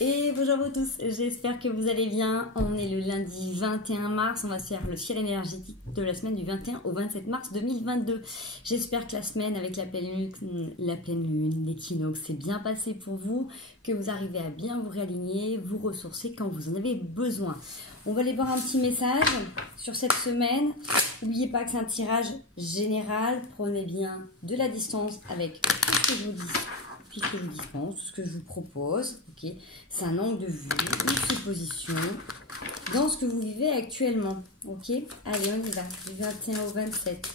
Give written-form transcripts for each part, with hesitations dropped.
Et bonjour à vous tous, j'espère que vous allez bien. On est le lundi 21 mars, on va se faire le ciel énergétique de la semaine du 21 au 27 mars 2022. J'espère que la semaine avec la pleine lune, l'équinoxe s'est bien passé pour vous, que vous arrivez à bien vous réaligner, vous ressourcer quand vous en avez besoin. On va aller voir un petit message sur cette semaine. N'oubliez pas que c'est un tirage général, prenez bien de la distance avec tout ce que je vous dis. Tout ce que je vous dispense, tout ce que je vous propose, ok, c'est un angle de vue, une supposition dans ce que vous vivez actuellement, ok. Allez, on y va, du 21 au 27.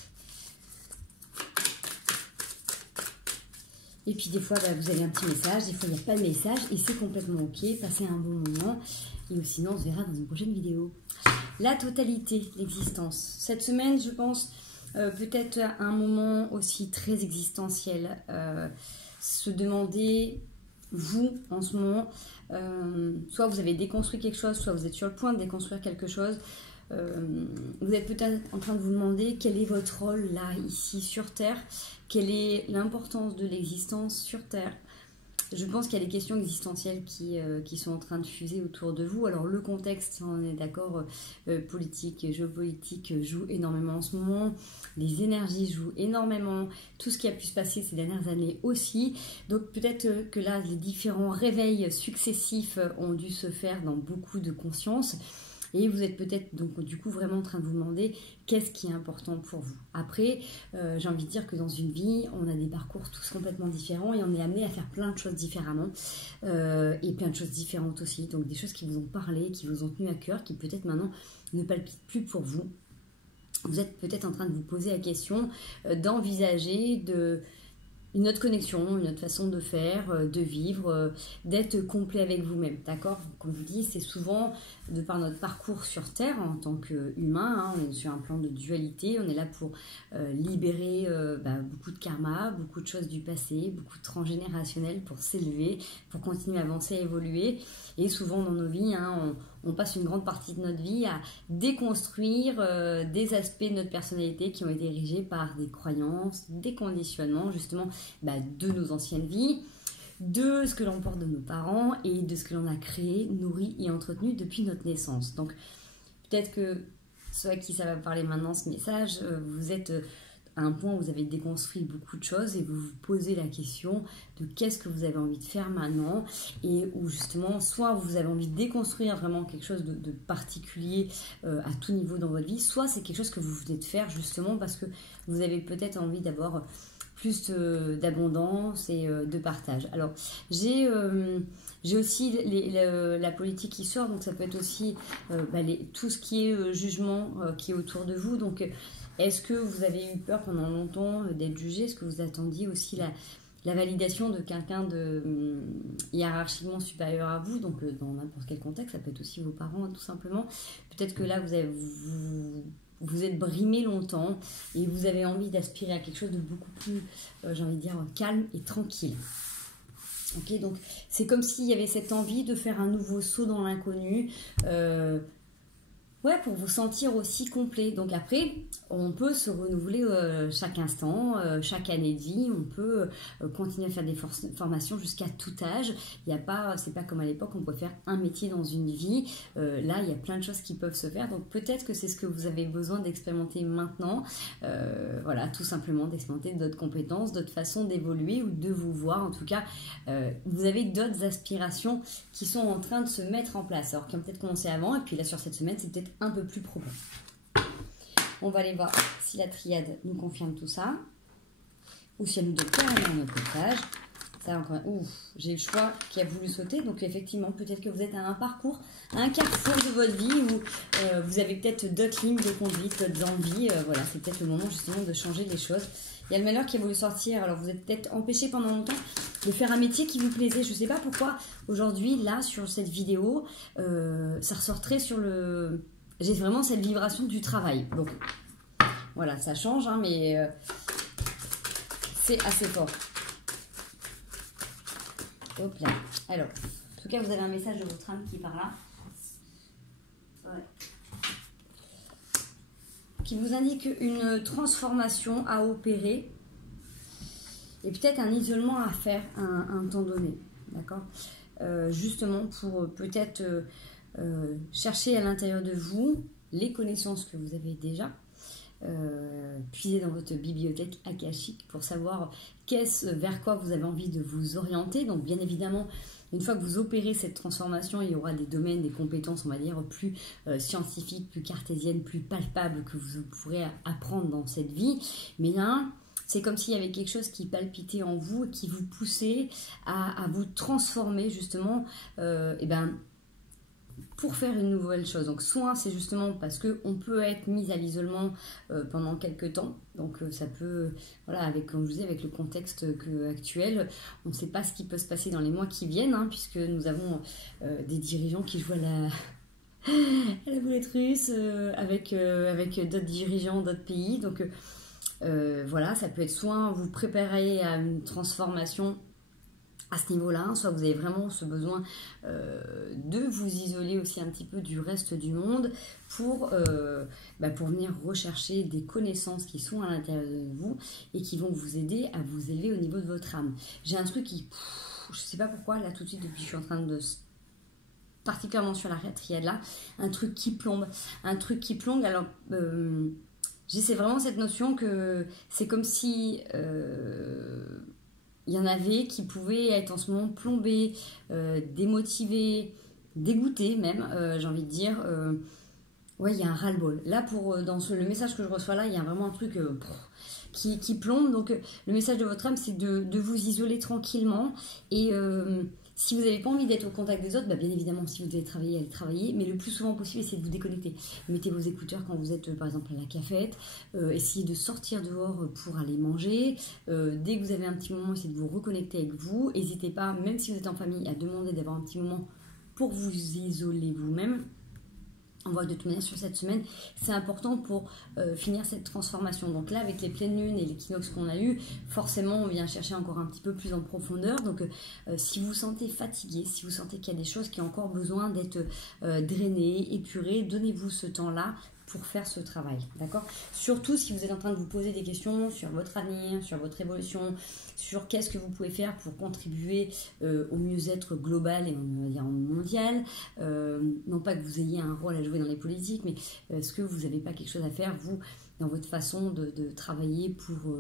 Et puis des fois, vous avez un petit message, des fois il n'y a pas de message, et c'est complètement ok, passez un bon moment, et sinon on se verra dans une prochaine vidéo. La totalité, l'existence. Cette semaine, je pense, peut-être un moment aussi très existentiel, se demander, vous, en ce moment, soit vous avez déconstruit quelque chose, soit vous êtes sur le point de déconstruire quelque chose. Vous êtes peut-être en train de vous demander quel est votre rôle là, ici, sur Terre. Quelle est l'importance de l'existence sur Terre. Je pense qu'il y a des questions existentielles qui sont en train de fuser autour de vous. Alors le contexte, on est d'accord, politique, géopolitique joue énormément en ce moment. Les énergies jouent énormément. Tout ce qui a pu se passer ces dernières années aussi. Donc peut-être que là, les différents réveils successifs ont dû se faire dans beaucoup de conscience. Et vous êtes peut-être donc du coup vraiment en train de vous demander qu'est-ce qui est important pour vous. Après, j'ai envie de dire que dans une vie, on a des parcours tous complètement différents et on est amené à faire plein de choses différemment et plein de choses différentes aussi. Donc des choses qui vous ont parlé, qui vous ont tenu à cœur, qui peut-être maintenant ne palpitent plus pour vous. Vous êtes peut-être en train de vous poser la question d'envisager une autre connexion, une autre façon de faire, de vivre, d'être complet avec vous-même, d'accord? Comme je vous dis, c'est souvent, de par notre parcours sur Terre, en tant qu'humain, on est sur un plan de dualité, on est là pour libérer beaucoup de karma, beaucoup de choses du passé, beaucoup de transgénérationnel pour s'élever, pour continuer à avancer, à évoluer. Et souvent dans nos vies, on passe une grande partie de notre vie à déconstruire des aspects de notre personnalité qui ont été érigés par des croyances, des conditionnements justement de nos anciennes vies, de ce que l'on porte de nos parents et de ce que l'on a créé, nourri et entretenu depuis notre naissance. Donc peut-être que ceux à qui ça va parler maintenant ce message, vous êtes à un point où vous avez déconstruit beaucoup de choses et vous vous posez la question de qu'est-ce que vous avez envie de faire maintenant, et où justement soit vous avez envie de déconstruire vraiment quelque chose de particulier à tout niveau dans votre vie, soit c'est quelque chose que vous venez de faire justement parce que vous avez peut-être envie d'avoir plus d'abondance et de partage. Alors j'ai aussi la politique qui sort, donc ça peut être aussi tout ce qui est jugement qui est autour de vous. Donc est-ce que vous avez eu peur pendant longtemps d'être jugé? Est-ce que vous attendiez aussi la validation de quelqu'un de hiérarchiquement supérieur à vous? Donc dans n'importe quel contexte, ça peut être aussi vos parents tout simplement. Peut-être que là vous êtes brimé longtemps et vous avez envie d'aspirer à quelque chose de beaucoup plus, j'ai envie de dire, calme et tranquille. Ok, donc c'est comme s'il y avait cette envie de faire un nouveau saut dans l'inconnu. Pour vous sentir aussi complet. Donc après, on peut se renouveler chaque instant, chaque année de vie. On peut continuer à faire des formations jusqu'à tout âge. C'est pas comme à l'époque, on peut faire un métier dans une vie. Là, il y a plein de choses qui peuvent se faire. Donc peut-être que c'est ce que vous avez besoin d'expérimenter maintenant. Tout simplement d'expérimenter d'autres compétences, d'autres façons d'évoluer ou de vous voir. En tout cas, vous avez d'autres aspirations qui sont en train de se mettre en place. Alors qui ont peut-être commencé avant. Et puis là, sur cette semaine, c'est peut-être un peu plus probant. On va aller voir si la triade nous confirme tout ça ou si elle nous donne carrément un autre message. Ça encore, j'ai le choix qui a voulu sauter, donc effectivement peut-être que vous êtes à un parcours, à un carrefour de votre vie où vous avez peut-être d'autres lignes de conduite, d'autres envies. C'est peut-être le moment justement de changer les choses. Il y a le malheur qui a voulu sortir, alors vous êtes peut-être empêché pendant longtemps de faire un métier qui vous plaisait. Je ne sais pas pourquoi aujourd'hui, là, sur cette vidéo, ça ressortirait sur le... J'ai vraiment cette vibration du travail. Donc, voilà, ça change, mais c'est assez fort. Hop là. Alors, en tout cas, vous avez un message de votre âme qui est par là. Qui vous indique une transformation à opérer et peut-être un isolement à faire à un temps donné. D'accord ? justement pour peut-être chercher à l'intérieur de vous les connaissances que vous avez déjà, puiser dans votre bibliothèque akashique pour savoir vers quoi vous avez envie de vous orienter. Donc bien évidemment, une fois que vous opérez cette transformation, il y aura des domaines, des compétences, on va dire, plus scientifiques, plus cartésiennes, plus palpables que vous pourrez apprendre dans cette vie. Mais là, c'est comme s'il y avait quelque chose qui palpitait en vous et qui vous poussait à vous transformer justement pour faire une nouvelle chose. Donc soit c'est justement parce qu'on peut être mis à l'isolement pendant quelques temps, donc ça peut, voilà, avec, comme je vous dis, avec le contexte actuel, on ne sait pas ce qui peut se passer dans les mois qui viennent, hein, puisque nous avons des dirigeants qui jouent à la boulette russe avec d'autres dirigeants d'autres pays. Donc voilà, ça peut être soit vous préparez à une transformation à ce niveau-là, soit vous avez vraiment ce besoin de vous isoler aussi un petit peu du reste du monde pour venir rechercher des connaissances qui sont à l'intérieur de vous et qui vont vous aider à vous élever au niveau de votre âme. J'ai un truc qui, je sais pas pourquoi, là tout de suite depuis que je suis en train de, particulièrement sur la triade là, un truc qui plombe. Alors j'ai vraiment cette notion que c'est comme si il y en avait qui pouvaient être en ce moment plombés, démotivés, dégoûtés même, j'ai envie de dire. Ouais, il y a un ras-le-bol. Là, dans le message que je reçois là, il y a vraiment un truc qui plombe. Donc, le message de votre âme, c'est de vous isoler tranquillement. Et si vous n'avez pas envie d'être au contact des autres, bien évidemment, si vous devez travailler, allez travailler. Mais le plus souvent possible, essayez de vous déconnecter. Mettez vos écouteurs quand vous êtes, par exemple, à la cafette. Essayez de sortir dehors pour aller manger. Dès que vous avez un petit moment, essayez de vous reconnecter avec vous. N'hésitez pas, même si vous êtes en famille, à demander d'avoir un petit moment pour vous isoler vous-même. On voit que de toute manière sur cette semaine, c'est important pour finir cette transformation. Donc là, avec les pleines lunes et l'équinoxe qu'on a eu, forcément, on vient chercher encore un petit peu plus en profondeur. Donc, si vous vous sentez fatigué, si vous sentez qu'il y a des choses qui ont encore besoin d'être drainées, épurées, donnez-vous ce temps-là pour faire ce travail, d'accord? Surtout si vous êtes en train de vous poser des questions sur votre avenir, sur votre évolution, sur qu'est-ce que vous pouvez faire pour contribuer au mieux-être global et on va dire mondial. Non pas que vous ayez un rôle à jouer dans les politiques, mais est-ce que vous n'avez pas quelque chose à faire, vous, dans votre façon de travailler pour,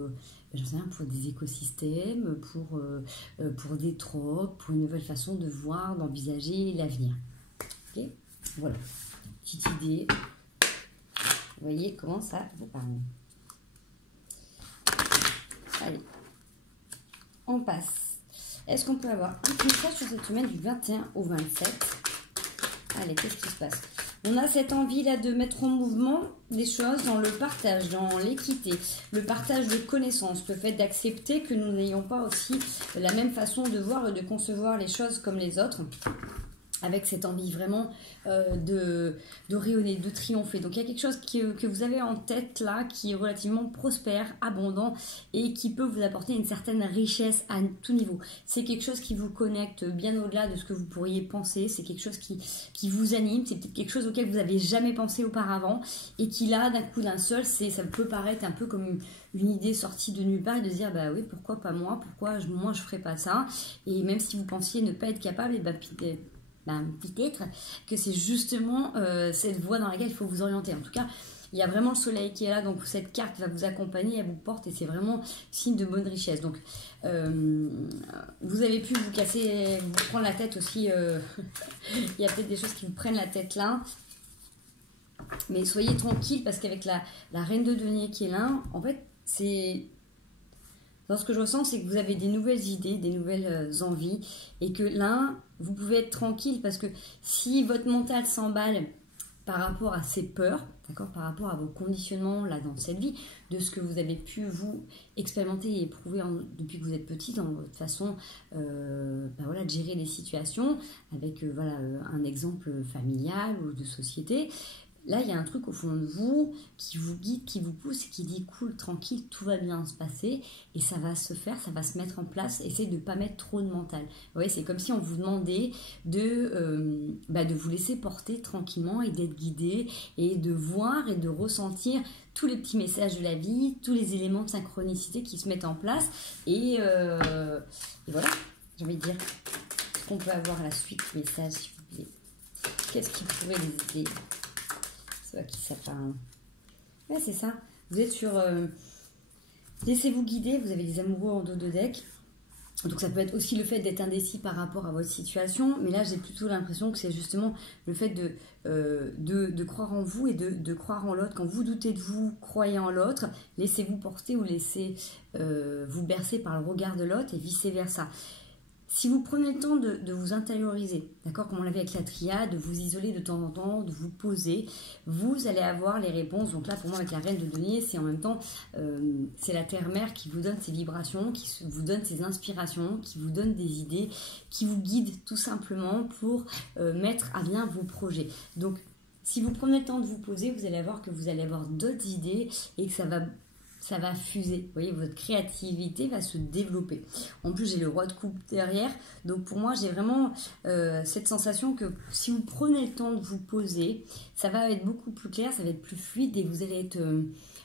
j'en sais rien, pour des écosystèmes, pour des tropes, pour une nouvelle façon de voir, d'envisager l'avenir. Ok, voilà, petite idée. Vous voyez comment ça vous parle. Allez, on passe. Est-ce qu'on peut avoir un petit message sur cette semaine du 21 au 27? Allez, qu'est-ce qui se passe? On a cette envie là de mettre en mouvement des choses dans le partage, dans l'équité, le partage de connaissances, le fait d'accepter que nous n'ayons pas aussi la même façon de voir et de concevoir les choses comme les autres, avec cette envie vraiment de rayonner, de triompher. Donc il y a quelque chose que vous avez en tête là, qui est relativement prospère, abondant et qui peut vous apporter une certaine richesse à tout niveau. C'est quelque chose qui vous connecte bien au-delà de ce que vous pourriez penser, c'est quelque chose qui vous anime, c'est peut-être quelque chose auquel vous n'avez jamais pensé auparavant et qui là, d'un coup d'un seul, ça peut paraître un peu comme une idée sortie de nulle part et de se dire bah oui, pourquoi pas moi, pourquoi moi je ferais pas ça, et même si vous pensiez ne pas être capable, et peut-être que c'est justement cette voie dans laquelle il faut vous orienter. En tout cas, il y a vraiment le soleil qui est là, donc cette carte va vous accompagner, elle vous porte et c'est vraiment signe de bonne richesse. Donc, vous avez pu vous prendre la tête aussi. Il y a peut-être des choses qui vous prennent la tête là. Mais soyez tranquille parce qu'avec la reine de denier qui est là, en fait, c'est... Dans ce que je ressens, c'est que vous avez des nouvelles idées, des nouvelles envies et que là, vous pouvez être tranquille parce que si votre mental s'emballe par rapport à ces peurs, d'accord, par rapport à vos conditionnements là dans cette vie, de ce que vous avez pu vous expérimenter et éprouver depuis que vous êtes petit dans votre façon de gérer les situations avec un exemple familial ou de société. Là, il y a un truc au fond de vous qui vous guide, qui vous pousse et qui dit cool, tranquille, tout va bien se passer et ça va se faire, ça va se mettre en place. Essayez de ne pas mettre trop de mental. Vous voyez, c'est comme si on vous demandait de vous laisser porter tranquillement et d'être guidé et de voir et de ressentir tous les petits messages de la vie, tous les éléments de synchronicité qui se mettent en place. Et voilà, j'ai envie de dire, Est-ce qu'on peut avoir la suite message, s'il vous plaît? Qu'est-ce qui pourrait les aider? C'est à qui ça parle? Ouais, c'est ça. Vous êtes sur... laissez-vous guider, vous avez des amoureux en dos de deck. Donc ça peut être aussi le fait d'être indécis par rapport à votre situation, mais là j'ai plutôt l'impression que c'est justement le fait de croire en vous et de croire en l'autre. Quand vous doutez de vous, croyez en l'autre, laissez-vous porter ou laissez vous bercer par le regard de l'autre et vice versa. Si vous prenez le temps de vous intérioriser, d'accord, comme on l'avait avec la triade, de vous isoler de temps en temps, de vous poser, vous allez avoir les réponses. Donc là, pour moi, avec la reine de denier, c'est en même temps, c'est la terre-mère qui vous donne ses vibrations, qui vous donne ses inspirations, qui vous donne des idées, qui vous guide tout simplement pour mettre à bien vos projets. Donc, si vous prenez le temps de vous poser, vous allez voir que vous allez avoir d'autres idées et que ça va fuser. Vous voyez, votre créativité va se développer. En plus, j'ai le roi de coupe derrière. Donc, pour moi, j'ai vraiment cette sensation que si vous prenez le temps de vous poser, ça va être beaucoup plus clair, ça va être plus fluide et vous allez être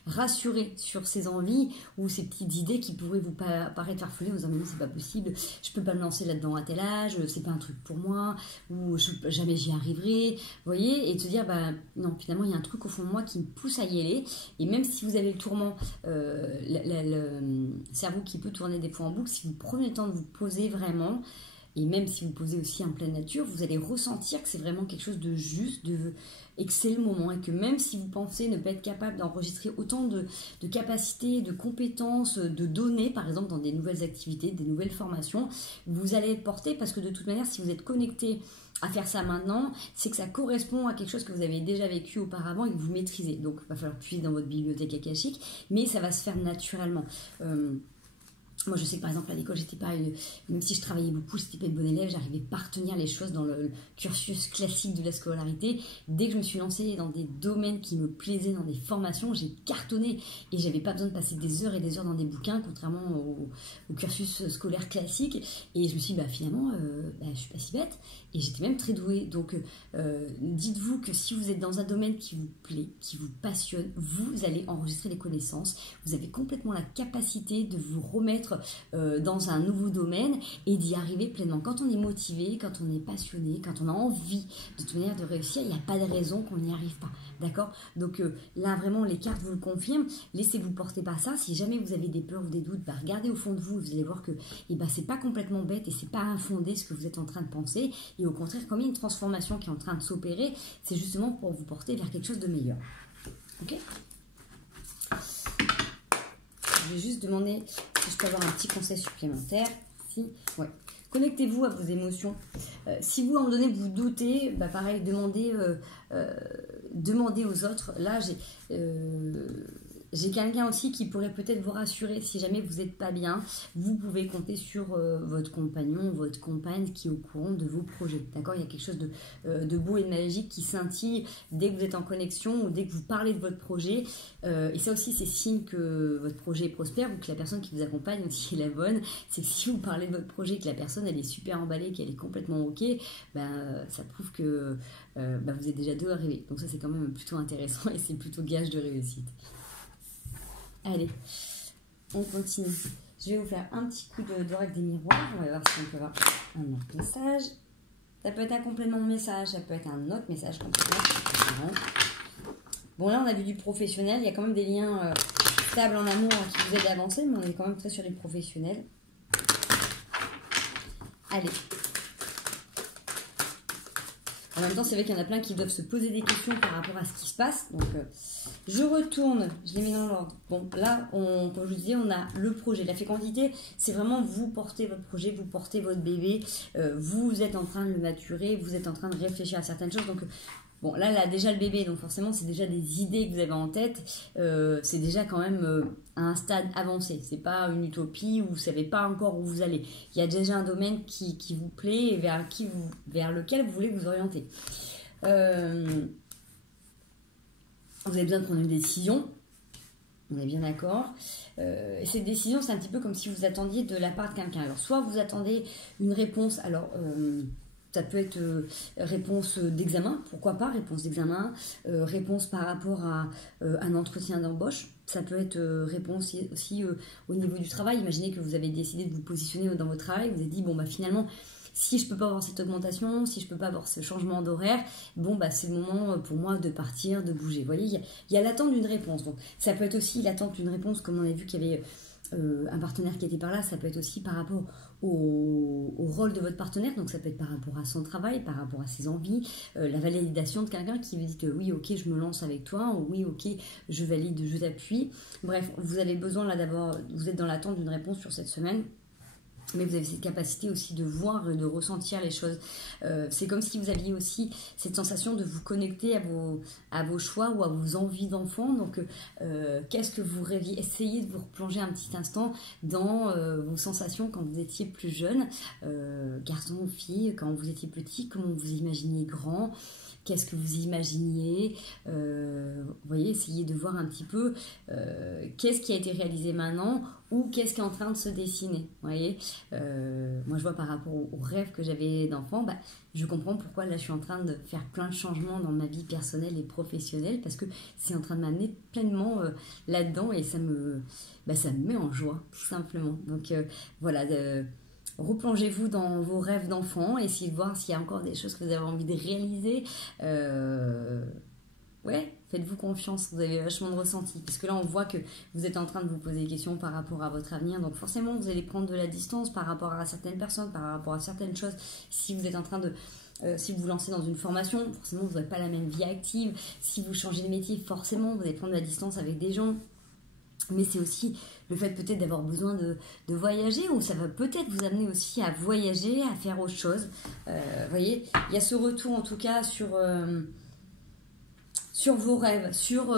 rassuré sur ces envies ou ces petites idées qui pourraient vous paraître farfelues en disant mais non, c'est pas possible, je peux pas me lancer là-dedans à tel âge, c'est pas un truc pour moi, ou jamais j'y arriverai. Vous voyez, et de se dire bah non, finalement, il y a un truc au fond de moi qui me pousse à y aller. Et même si vous avez le tourment, le cerveau qui peut tourner des fois en boucle, si vous prenez le temps de vous poser vraiment, et même si vous posez aussi en pleine nature, vous allez ressentir que c'est vraiment quelque chose de juste, et que c'est le moment. Et que même si vous pensez ne pas être capable d'enregistrer autant de capacités, de compétences, de données, par exemple dans des nouvelles activités, des nouvelles formations, vous allez être porté parce que de toute manière, si vous êtes connecté à faire ça maintenant, c'est que ça correspond à quelque chose que vous avez déjà vécu auparavant et que vous maîtrisez. Donc, il va falloir puiser dans votre bibliothèque akashique, mais ça va se faire naturellement. Moi, je sais que par exemple, à l'école, j'étais pas même si je travaillais beaucoup, j'étais pas une bonne élève, j'arrivais pas à retenir les choses dans le cursus classique de la scolarité. Dès que je me suis lancée dans des domaines qui me plaisaient, dans des formations, j'ai cartonné et j'avais pas besoin de passer des heures et des heures dans des bouquins, contrairement au cursus scolaire classique. Et je me suis dit, bah finalement, je suis pas si bête et j'étais même très douée. Donc, dites-vous que si vous êtes dans un domaine qui vous plaît, qui vous passionne, vous allez enregistrer les connaissances. Vous avez complètement la capacité de vous remettre dans un nouveau domaine et d'y arriver pleinement. Quand on est motivé, quand on est passionné, quand on a envie de toute manière de réussir, il n'y a pas de raison qu'on n'y arrive pas. D'accord? Donc là, vraiment, les cartes vous le confirment. Laissez-vous porter par ça. Si jamais vous avez des peurs ou des doutes, regardez au fond de vous. Vous allez voir que c'est pas complètement bête et c'est pas infondé ce que vous êtes en train de penser. Et au contraire, comme il y a une transformation qui est en train de s'opérer, c'est justement pour vous porter vers quelque chose de meilleur. Ok? Je vais juste demander si je peux avoir un petit conseil supplémentaire. Ouais. Connectez-vous à vos émotions. Si vous, à un moment donné, vous doutez, pareil, demandez aux autres. Là, j'ai quelqu'un aussi qui pourrait peut-être vous rassurer si jamais vous n'êtes pas bien. Vous pouvez compter sur votre compagnon, votre compagne qui est au courant de vos projets. D'accord? Il y a quelque chose de beau et de magique qui scintille dès que vous êtes en connexion ou dès que vous parlez de votre projet. Et ça aussi, c'est signe que votre projet est prospère ou que la personne qui vous accompagne aussi est la bonne. C'est que si vous parlez de votre projet et que la personne elle est super emballée, qu'elle est complètement OK, ça prouve que vous êtes déjà deux arrivés. Donc ça, c'est quand même plutôt intéressant et c'est plutôt gage de réussite. Allez, on continue. Je vais vous faire un petit coup d'oracle des miroirs. On va voir si on peut avoir un autre message. Ça peut être un complément de message, ça peut être un autre message complètement différent. Bon, là, on a vu du professionnel. Il y a quand même des liens stables en amour qui vous aident à avancer, mais on est quand même très sur du professionnel. Allez. En même temps, c'est vrai qu'il y en a plein qui doivent se poser des questions par rapport à ce qui se passe. Donc, je retourne, je les mets dans l'ordre. Bon, là, comme je vous disais, on a le projet. La fécondité, c'est vraiment vous portez votre projet, vous portez votre bébé. Vous êtes en train de le maturer, vous êtes en train de réfléchir à certaines choses. Donc, bon, là, déjà le bébé, donc forcément, c'est déjà des idées que vous avez en tête. C'est déjà quand même à un stade avancé. C'est pas une utopie où vous savez pas encore où vous allez. Il y a déjà un domaine qui vous plaît et vers lequel vous voulez vous orienter. Vous avez besoin de prendre une décision. On est bien d'accord. Et cette décision, c'est un petit peu comme si vous attendiez de la part de quelqu'un. Alors, soit vous attendez une réponse. Alors, ça peut être réponse d'examen, pourquoi pas, réponse d'examen, réponse par rapport à un entretien d'embauche. Ça peut être réponse aussi au niveau du travail. Imaginez que vous avez décidé de vous positionner dans votre travail, vous avez dit, bon, finalement, si je peux pas avoir cette augmentation, si je peux pas avoir ce changement d'horaire, bon bah c'est le moment pour moi de partir, de bouger. Vous voyez, il y a l'attente d'une réponse. Donc ça peut être aussi l'attente d'une réponse, comme on a vu qu'il y avait un partenaire qui était par là, ça peut être aussi par rapport au rôle de votre partenaire, donc ça peut être par rapport à son travail, par rapport à ses envies, la validation de quelqu'un qui vous dit que oui ok je me lance avec toi, ou oui ok je valide, je t'appuie. Bref, vous avez besoin là d'abord, vous êtes dans l'attente d'une réponse sur cette semaine. Mais vous avez cette capacité aussi de voir et de ressentir les choses. C'est comme si vous aviez aussi cette sensation de vous connecter à vos choix ou à vos envies d'enfant. Donc, qu'est-ce que vous rêviez? Essayez de vous replonger un petit instant dans vos sensations quand vous étiez plus jeune, garçon ou fille, quand vous étiez petit, comment vous imaginiez grand. Qu'est-ce que vous imaginiez? Vous voyez, essayez de voir un petit peu qu'est-ce qui a été réalisé maintenant ou qu'est-ce qui est en train de se dessiner. Vous voyez, moi je vois par rapport au rêve que j'avais d'enfant, bah, je comprends pourquoi là je suis en train de faire plein de changements dans ma vie personnelle et professionnelle parce que c'est en train de m'amener pleinement là-dedans et ça me met en joie, tout simplement. Donc voilà. Replongez-vous dans vos rêves d'enfant, essayez de voir s'il y a encore des choses que vous avez envie de réaliser. Ouais, faites-vous confiance, vous avez vachement de ressenti. Parce que là, on voit que vous êtes en train de vous poser des questions par rapport à votre avenir. Donc forcément, vous allez prendre de la distance par rapport à certaines personnes, par rapport à certaines choses. Si vous êtes en train de... si vous vous lancez dans une formation, forcément, vous n'aurez pas la même vie active. Si vous changez de métier, forcément, vous allez prendre de la distance avec des gens. Mais c'est aussi le fait peut-être d'avoir besoin de voyager, ou ça va peut-être vous amener aussi à voyager, à faire autre chose. Vous voyez, il y a ce retour en tout cas sur vos rêves, sur,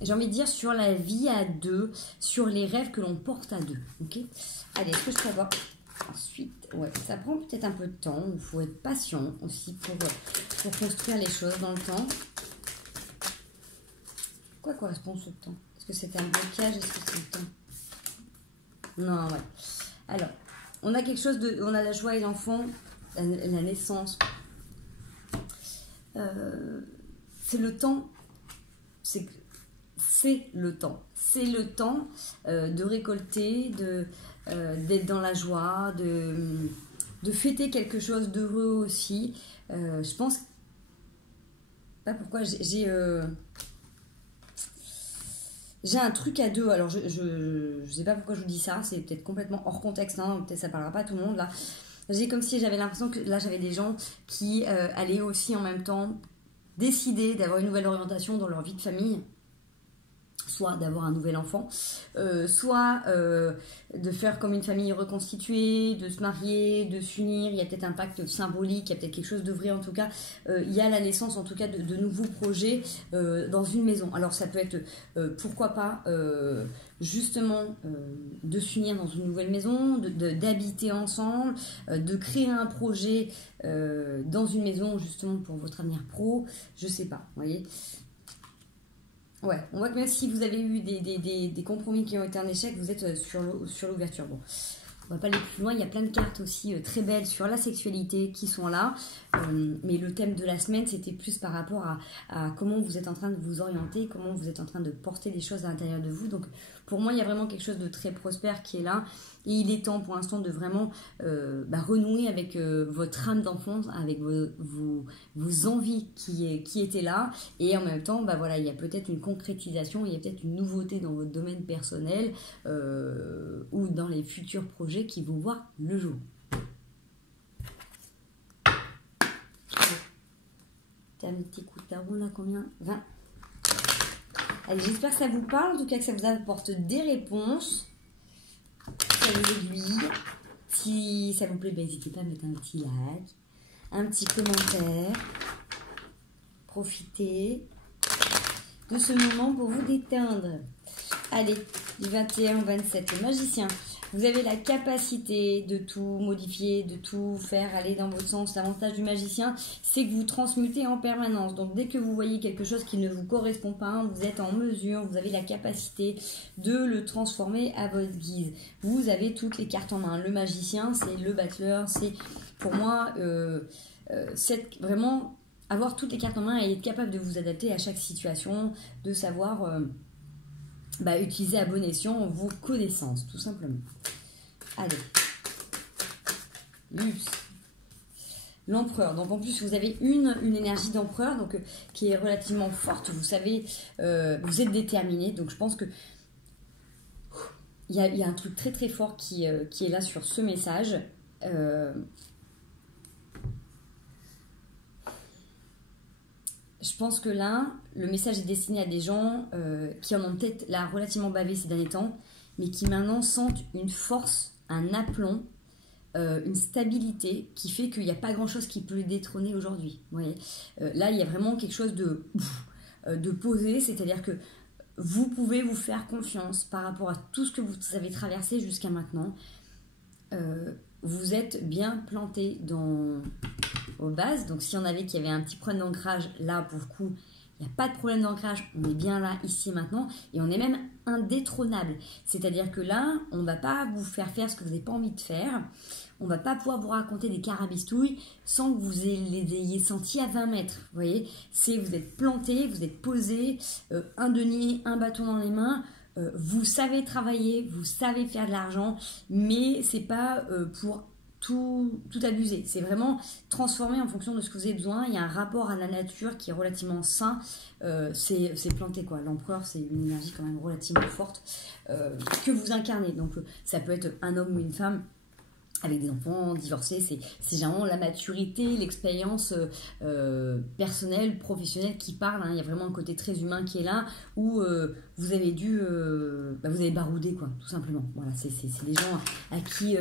j'ai envie de dire, sur la vie à deux, sur les rêves que l'on porte à deux. Ok. Allez, est-ce que je peux avoir ensuite? Ouais, ça prend peut-être un peu de temps, il faut être patient aussi pour construire les choses dans le temps. Quoi correspond ce temps? Est-ce que c'est un blocage? Est-ce que c'est le temps? Non, ouais. Alors, on a quelque chose de... On a la joie et l'enfant, la naissance. C'est le temps. C'est le temps. C'est le temps de récolter, d'être dans la joie, de fêter quelque chose d'heureux aussi. Je pense... Pas pourquoi j'ai un truc à deux, alors je sais pas pourquoi je vous dis ça, c'est peut-être complètement hors contexte, hein, peut-être ça parlera pas à tout le monde là. J'ai comme si j'avais l'impression que là j'avais des gens qui allaient aussi en même temps décider d'avoir une nouvelle orientation dans leur vie de famille, soit d'avoir un nouvel enfant, soit de faire comme une famille reconstituée, de se marier, de s'unir. Il y a peut-être un pacte symbolique, il y a peut-être quelque chose de vrai en tout cas. Il y a la naissance en tout cas de nouveaux projets dans une maison. Alors ça peut être, pourquoi pas, justement de s'unir dans une nouvelle maison, d'habiter ensemble, de créer un projet dans une maison justement pour votre avenir pro, je sais pas, vous voyez. Ouais, on voit que même si vous avez eu des compromis qui ont été un échec, vous êtes sur l'ouverture. Bon, on va pas aller plus loin, il y a plein de cartes aussi très belles sur la sexualité qui sont là. Mais le thème de la semaine, c'était plus par rapport à comment vous êtes en train de vous orienter, comment vous êtes en train de porter des choses à l'intérieur de vous. Donc, pour moi, il y a vraiment quelque chose de très prospère qui est là. Et il est temps pour l'instant de vraiment renouer avec votre âme d'enfance, avec vos envies qui étaient là. Et en même temps, voilà, il y a peut-être une concrétisation, il y a peut-être une nouveauté dans votre domaine personnel ou dans les futurs projets qui vont voir le jour. Un petit coup de tarot là, combien? 20. Allez, j'espère que ça vous parle, en tout cas que ça vous apporte des réponses, ça vous aiguille. Si ça vous plaît, n'hésitez pas à mettre un petit like, un petit commentaire. Profitez de ce moment pour vous détendre. Allez, du 21 au 27, le magicien. Vous avez la capacité de tout modifier, de tout faire aller dans votre sens. L'avantage du magicien, c'est que vous transmutez en permanence. Donc, dès que vous voyez quelque chose qui ne vous correspond pas, vous êtes en mesure, vous avez la capacité de le transformer à votre guise. Vous avez toutes les cartes en main. Le magicien, c'est le battleur, c'est pour moi, vraiment avoir toutes les cartes en main et être capable de vous adapter à chaque situation, de savoir... utiliser à bon escient vos connaissances, tout simplement. Allez. Luxe. l'empereur. Donc en plus, vous avez une énergie d'empereur donc qui est relativement forte. Vous savez, vous êtes déterminé. Donc je pense que il y a un truc très très fort qui est là sur ce message. Je pense que là, le message est destiné à des gens qui en ont peut-être là relativement bavé ces derniers temps, mais qui maintenant sentent une force, un aplomb, une stabilité qui fait qu'il n'y a pas grand-chose qui peut les détrôner aujourd'hui. Vous voyez, là, il y a vraiment quelque chose de posé, c'est-à-dire que vous pouvez vous faire confiance par rapport à tout ce que vous avez traversé jusqu'à maintenant. Vous êtes bien planté dans vos bases. Donc, s'il y en avait qui avaient un petit problème d'ancrage, là, pour le coup, il n'y a pas de problème d'ancrage. On est bien là, ici et maintenant. Et on est même indétrônable. C'est-à-dire que là, on ne va pas vous faire ce que vous n'avez pas envie de faire. On ne va pas pouvoir vous raconter des carabistouilles sans que vous les ayez sentis à 20 mètres. Vous voyez, vous êtes planté, vous êtes posé, un denier, un bâton dans les mains. Vous savez travailler, vous savez faire de l'argent, mais c'est pas pour tout abuser. C'est vraiment transformer en fonction de ce que vous avez besoin. Il y a un rapport à la nature qui est relativement sain. C'est planté quoi. L'empereur, c'est une énergie quand même relativement forte que vous incarnez. Donc ça peut être un homme ou une femme avec des enfants, divorcés, c'est généralement la maturité, l'expérience personnelle, professionnelle qui parle. Hein. Il y a vraiment un côté très humain qui est là, où vous avez dû, vous avez baroudé, quoi, tout simplement. Voilà, c'est des gens à qui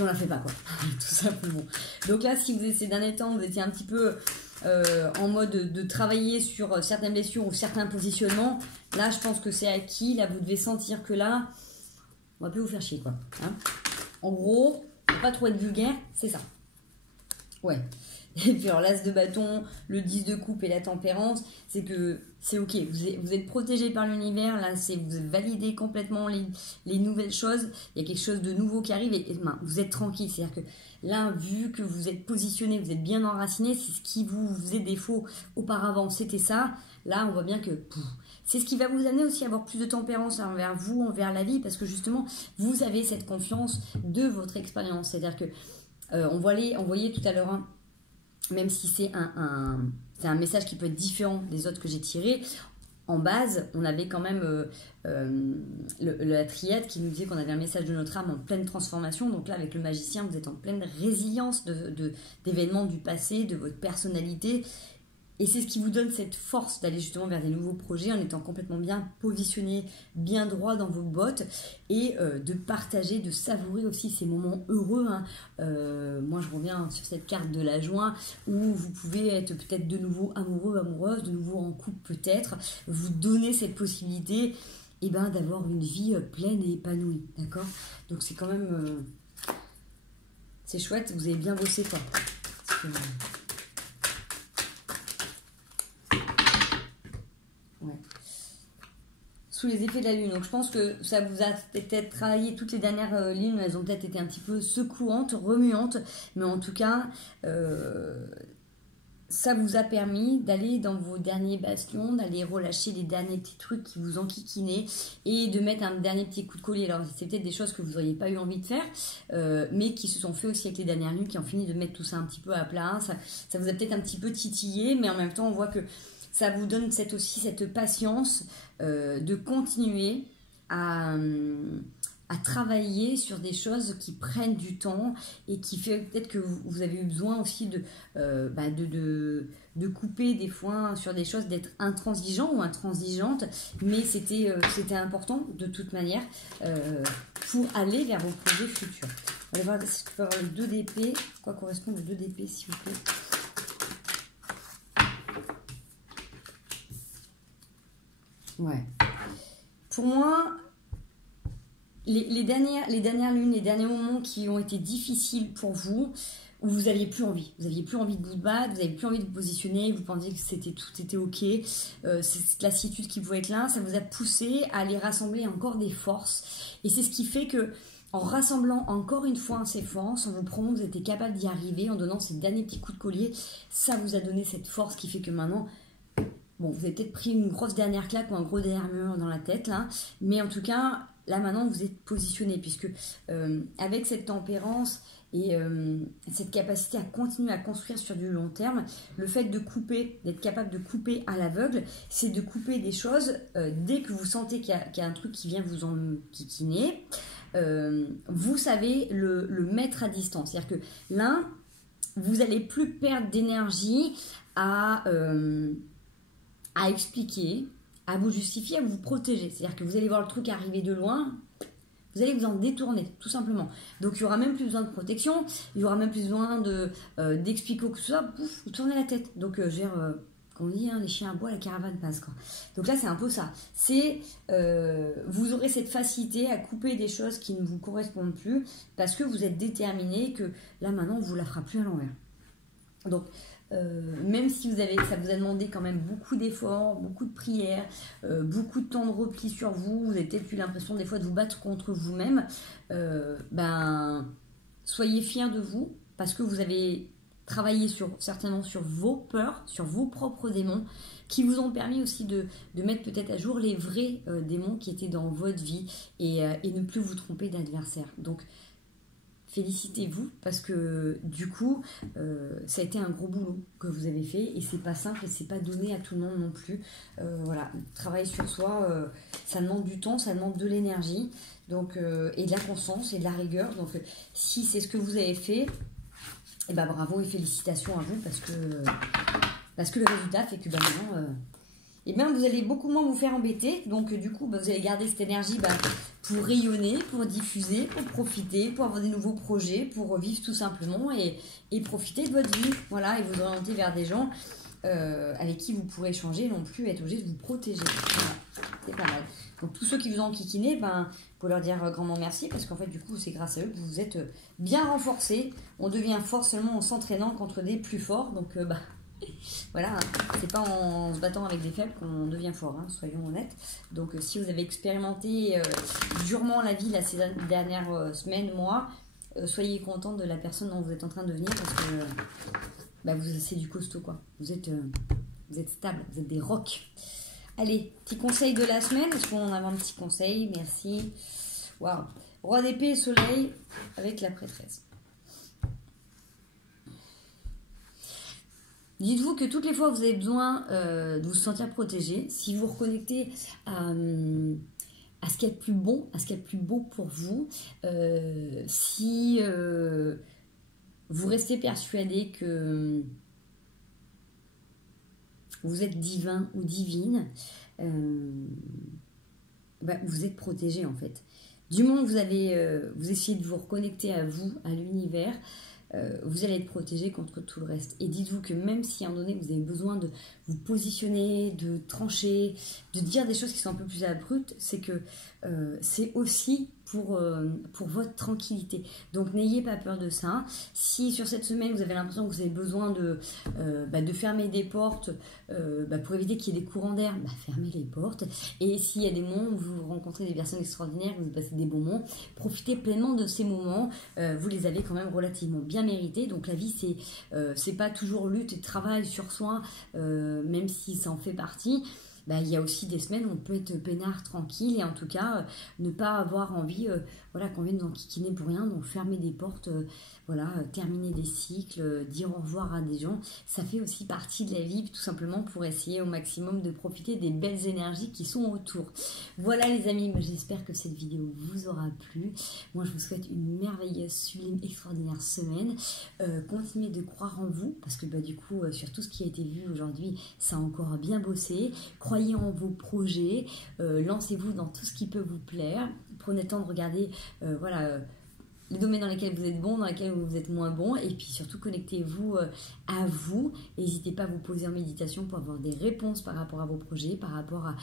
on la fait pas, quoi, tout simplement. Donc là, si vous ces derniers temps, vous étiez un petit peu en mode de travailler sur certaines blessures ou certains positionnements, là, je pense que c'est acquis. Là, vous devez sentir que là, on va plus vous faire chier, quoi. Hein, en gros, faut pas trop être vulgaire, c'est ça. Ouais. Et puis alors l'as de bâton, le 10 de coupe et la tempérance, c'est que c'est ok. Vous êtes protégé par l'univers, là, vous validez complètement les nouvelles choses. Il y a quelque chose de nouveau qui arrive et vous êtes tranquille. C'est-à-dire que là, vu que vous êtes positionné, vous êtes bien enraciné, c'est ce qui vous faisait défaut auparavant, c'était ça. Là, on voit bien que c'est ce qui va vous amener aussi à avoir plus de tempérance envers vous, envers la vie, parce que justement, vous avez cette confiance de votre expérience. C'est-à-dire que on voyait tout à l'heure, hein, même si c'est un message qui peut être différent des autres que j'ai tirés, en base, on avait quand même la triade qui nous disait qu'on avait un message de notre âme en pleine transformation. Donc là, avec le magicien, vous êtes en pleine résilience d'événements du passé, de votre personnalité. Et c'est ce qui vous donne cette force d'aller justement vers des nouveaux projets en étant complètement bien positionné, bien droit dans vos bottes et de partager, de savourer aussi ces moments heureux. Hein. Moi, je reviens sur cette carte de la joie où vous pouvez être peut-être de nouveau amoureux, amoureuse, de nouveau en couple peut-être, vous donner cette possibilité d'avoir une vie pleine et épanouie. D'accord ? Donc c'est quand même... c'est chouette, vous avez bien bossé quoi. Sous les effets de la lune. Donc je pense que ça vous a peut-être travaillé, toutes les dernières lignes, elles ont peut-être été un petit peu secouantes, remuantes, mais en tout cas, ça vous a permis d'aller dans vos derniers bastions, d'aller relâcher les derniers petits trucs qui vous enquiquinaient et de mettre un dernier petit coup de collier. Alors c'est peut-être des choses que vous n'auriez pas eu envie de faire, mais qui se sont fait aussi avec les dernières lunes, qui ont fini de mettre tout ça un petit peu à plat. Ça vous a peut-être un petit peu titillé, mais en même temps on voit que ça vous donne aussi cette patience de continuer à travailler sur des choses qui prennent du temps et qui fait peut-être que vous avez eu besoin aussi de couper des fois sur des choses, d'être intransigeant ou intransigeante, mais c'était important de toute manière pour aller vers vos projets futurs. On va voir si je peux avoir les 2 d'épée. Quoi correspond aux 2 d'épée, s'il vous plaît? Ouais. Pour moi, les dernières lunes, les derniers moments qui ont été difficiles pour vous, où vous n'aviez plus envie. Vous n'aviez plus envie de vous battre, vous n'aviez plus envie de vous positionner, vous pensiez que tout était ok. Cette lassitude qui pouvait être là, ça vous a poussé à aller rassembler encore des forces. Et c'est ce qui fait que, en rassemblant encore une fois ces forces, en vous prouvant que vous étiez capable d'y arriver, en donnant ces derniers petits coups de collier, ça vous a donné cette force qui fait que maintenant... Bon, vous avez peut-être pris une grosse dernière claque ou un gros dernier mur dans la tête, là. Mais en tout cas, là, maintenant, vous êtes positionné. Puisque avec cette tempérance Et cette capacité à continuer à construire sur du long terme, le fait de couper, d'être capable de couper à l'aveugle, c'est de couper des choses dès que vous sentez qu'il y a un truc qui vient vous enquiquiner. Vous savez le mettre à distance. C'est-à-dire que l'un, vous n'allez plus perdre d'énergie à expliquer, à vous justifier, à vous protéger. C'est-à-dire que vous allez voir le truc arriver de loin, vous allez vous en détourner, tout simplement. Donc, il n'y aura même plus besoin de protection, il n'y aura même plus besoin d'expliquer quoi que ce soit, pouf, vous tournez la tête. Donc, comme on dit, hein, les chiens à bois, la caravane passe, quoi. Donc là, c'est un peu ça. C'est, vous aurez cette facilité à couper des choses qui ne vous correspondent plus parce que vous êtes déterminé que là, maintenant, on ne vous la fera plus à l'envers. Donc, même si ça vous a demandé quand même beaucoup d'efforts, beaucoup de prières, beaucoup de temps de repli sur vous, vous avez peut-être eu l'impression des fois de vous battre contre vous-même, soyez fiers de vous parce que vous avez travaillé certainement sur vos peurs, sur vos propres démons qui vous ont permis aussi de mettre peut-être à jour les vrais démons qui étaient dans votre vie et ne plus vous tromper d'adversaire. Donc, félicitez-vous parce que du coup, ça a été un gros boulot que vous avez fait et c'est pas simple et c'est pas donné à tout le monde non plus. Voilà, travailler sur soi, ça demande du temps, ça demande de l'énergie, donc et de la conscience et de la rigueur. Donc, si c'est ce que vous avez fait, et bravo et félicitations à vous parce que le résultat fait que maintenant, vous allez beaucoup moins vous faire embêter. Donc, du coup, vous allez garder cette énergie pour rayonner, pour diffuser, pour profiter, pour avoir des nouveaux projets, pour vivre tout simplement et profiter de votre vie. Voilà, et vous orienter vers des gens avec qui vous pourrez échanger, non plus être obligé de vous protéger. Voilà, c'est pas mal. Donc, tous ceux qui vous ont enquiquiné, faut leur dire grandement merci parce qu'en fait, du coup, c'est grâce à eux que vous êtes bien renforcés. On devient fort seulement en s'entraînant contre des plus forts. Donc, voilà, c'est pas en se battant avec des faibles qu'on devient fort, hein, soyons honnêtes. Donc si vous avez expérimenté durement la vie ces dernières semaines, mois, soyez content de la personne dont vous êtes en train de devenir parce que c'est du costaud, quoi. Vous êtes stable, vous êtes des rocs. Allez, petit conseil de la semaine. Est-ce qu'on a un petit conseil? Merci. Waouh. Roi d'épée et soleil avec la prêtresse. Dites-vous que toutes les fois que vous avez besoin de vous sentir protégé, si vous reconnectez à ce qu'il y a de plus bon, à ce qu'il y a de plus beau pour vous, si vous restez persuadé que vous êtes divin ou divine, vous êtes protégé en fait. Du moment que vous essayez de vous reconnecter à vous, à l'univers, vous allez être protégé contre tout le reste. Et dites-vous que même si à un moment donné vous avez besoin de vous positionner, de trancher, de dire des choses qui sont un peu plus abruptes, c'est que c'est aussi pour votre tranquillité. Donc n'ayez pas peur de ça. Si sur cette semaine vous avez l'impression que vous avez besoin de fermer des portes pour éviter qu'il y ait des courants d'air, fermez les portes. Et s'il y a des moments où vous rencontrez des personnes extraordinaires, vous passez des bons moments, profitez pleinement de ces moments. Vous les avez quand même relativement bien mérités. Donc la vie c'est pas toujours lutte et travail sur soi, même si ça en fait partie. Il y a aussi des semaines où on peut être peinard, tranquille et en tout cas ne pas avoir envie qu'on vienne nous enquiquiner pour rien, donc fermer des portes, terminer des cycles, dire au revoir à des gens, ça fait aussi partie de la vie tout simplement pour essayer au maximum de profiter des belles énergies qui sont autour. Voilà les amis, j'espère que cette vidéo vous aura plu. Moi je vous souhaite une merveilleuse, sublime, extraordinaire semaine. Continuez de croire en vous parce que du coup sur tout ce qui a été vu aujourd'hui, ça a encore bien bossé. Croyez en vos projets, lancez-vous dans tout ce qui peut vous plaire. Prenez le temps de regarder les domaines dans lesquels vous êtes bon, dans lesquels vous êtes moins bon, et puis surtout connectez-vous à vous. N'hésitez pas à vous poser en méditation pour avoir des réponses par rapport à vos projets, par rapport à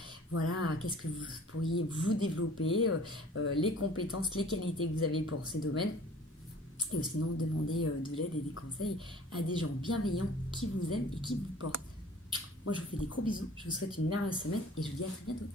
qu'est-ce que vous pourriez vous développer, les compétences, les qualités que vous avez pour ces domaines. Et sinon, demandez de l'aide et des conseils à des gens bienveillants qui vous aiment et qui vous portent. Moi, je vous fais des gros bisous, je vous souhaite une merveilleuse semaine et je vous dis à très bientôt.